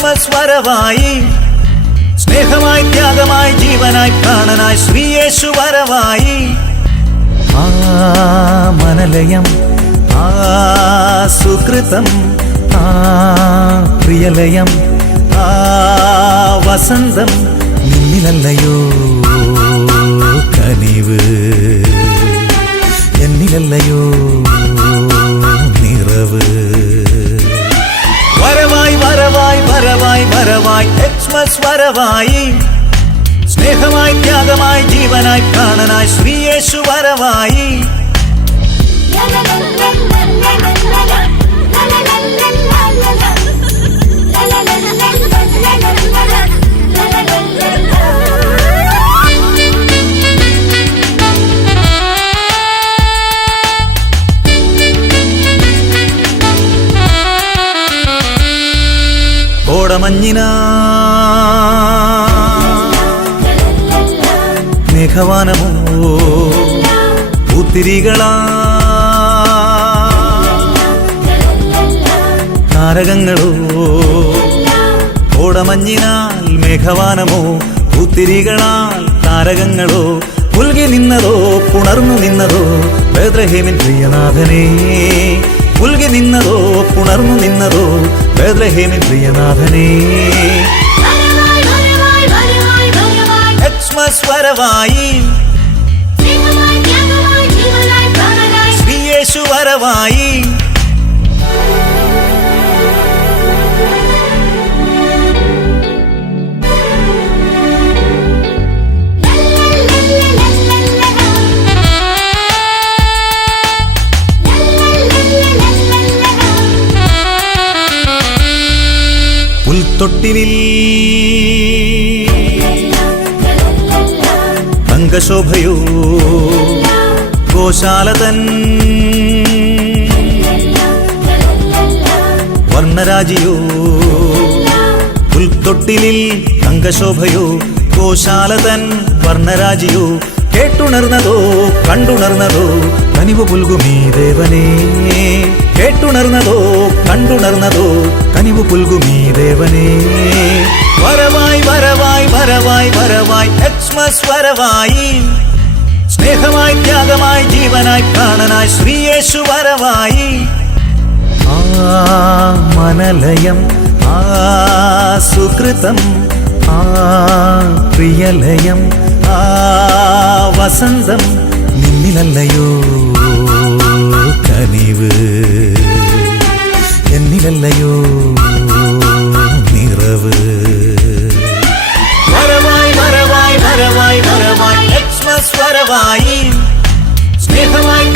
Xmas വരവായി സ്നേഹമായി ത്യാഗമായി ജീവനായി പ്രാണനായി ശ്രീയേശു വരവായി ആ മനലയം ആ സുകൃതം ആ പ്രിയലയം ആ വസന്തം നിന്നിലല്ലയോ കനിവ് എന്നിലല്ലയോ നിറവ് വരവായി വരവായി വരവായി വരവായി എക്സ്മസ് വരവായി സ്നേഹമായി ത്യാഗമായി ജീവനായി പ്രാണനായി ശ്രീയേശു വരവായി കോടമഞ്ഞിന മേഘവാനമോ പൂത്തിരികളാ താരകങ്ങളോ കോടമഞ്ഞിനാൽ മേഘവാനമോ പൂത്തിരികളാൽ താരകങ്ങളോ പുൽകി നിന്നതോ പുണർന്നു നിന്നതോ ബേത്ലഹേമിൻ പ്രിയനാഥനേ പുൽകി നിന്നതോ പുണർന്നു നിന്നതോ ബേത്ലഹേമിൻ പ്രിയനാഥനേ എക്സ്മസ് വരവായി ശ്രീയേശു വരവായി പുൽത്തൊട്ടിലിൽ തങ്കശോഭയോ ഗോശാലതൻ വർണ്ണരാജിയോ പുൽത്തൊട്ടിലിൽ തങ്കശോഭയോ ഗോശാലതൻ വർണ്ണരാജിയോ കേട്ടുണർന്നതോ കണ്ടുണർന്നതോ കനിവ് പുൽകുമീ ദേവനേ കേട്ടുണർന്നതോ കണ്ടുണർന്നതോ കനിവ് പുൽകുമീ ദേവനേ വരവായി വരവായി വരവായി വരവായി എക്സ്മസ് വരവായി സ്നേഹമായി ത്യാഗമായി ജീവനായി പ്രാണനായി ശ്രീയേശു വരവായി ആ മനലയം ആ സുകൃതം ആ പ്രിയലയം ആ വസന്തം നിന്നിലല്ലയോ കനിവ് എന്നിലല്ലയോ നിറവ് വരവായി വരവായി വരവായി വരവായി എക്സ്മസ് വരവായി സ്നേഹമായി